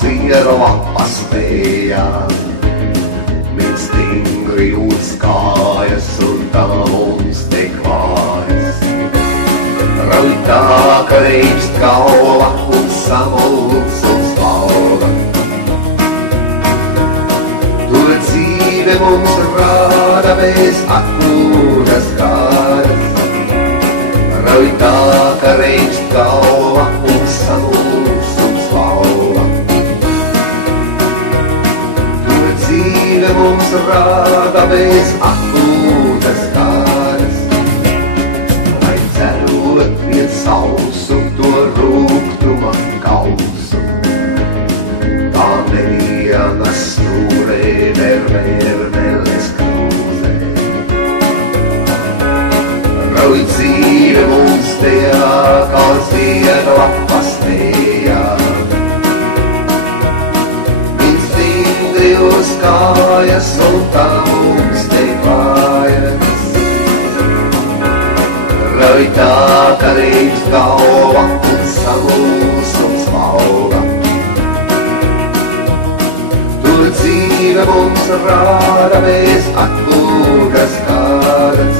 zieru lapas vējā. Min stingri uz kājas un tā mums te klājas. Rauj tā, ka reibst galva un samulc un spalva. To dzīve mums rāda, mēs atpūtas kādas. Rauj tā, ka reibst galva un samulc un spalva. To dzīve mums rāda, mēs atpūtas kādas. Lai cerot vien sausu, to rūgtuma kausu. Tā neviena stūrē vermeles krūzē. Rauj dzīve mums tajā, kā ziedu lapas vējā. Min stingri uz kājas un tā mums te klājas. Rauj tā, ka reibst galva un samulc un smalva. To dzīve mums rāda, mēs atpūtas kādas.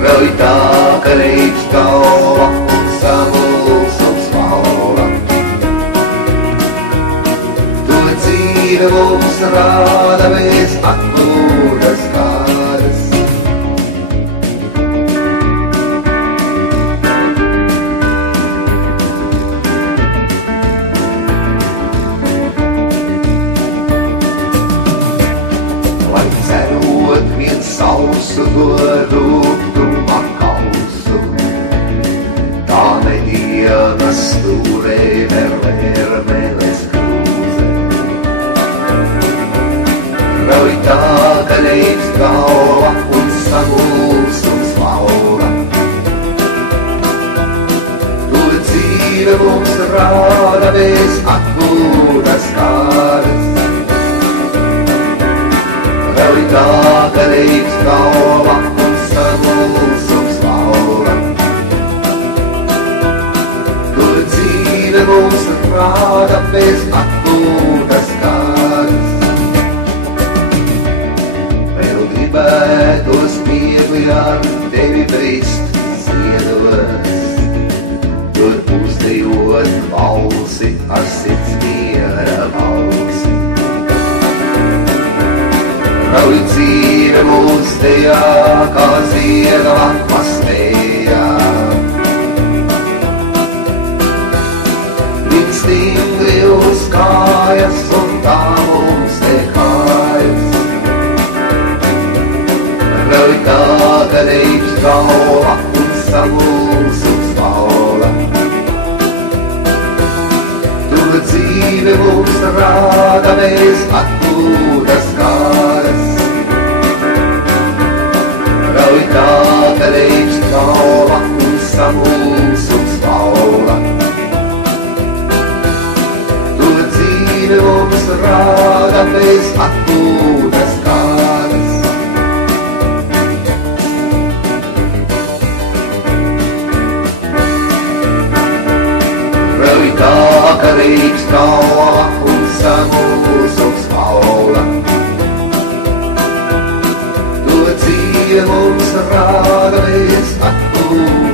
Rauj tā, ka reibst galva un samulc un smalva. To dzīve mums rāda, mēs atpūtas kādas. Lai cerot vien sausu, to rūgtuma kausu. Tā neviena stūrē vermeles krūzē. Rauj tā, ka reibst galva un samulc un smalva. To dzīve mums rāda, mēs atpūtas kādas. Rauj tā, ka reibst galva un samulc un smalva. To dzīve mums rāda, mēs atpūtas kādas. Vēl gribētos viegli ar tevi brist ziedos, tur uzdejot balsi ar sirds miera balsi. Rauj dzīve mūs tajā, kā ziedu lapas vējā. Min stingri uz kājas un tā mums te klājas. Rauj tā, ka reibst galva un samulc un smalva. To dzīve mums rāda, mēs atpūtas kādas. Rauj tā, ka reibst galva un samulc un smalva. To dzīve mums rāda, mēs atpūtas kādas. Rauj tā, ka reibst galva un samulc un smalva. To dzīve mums rāda, mēs atpūtas.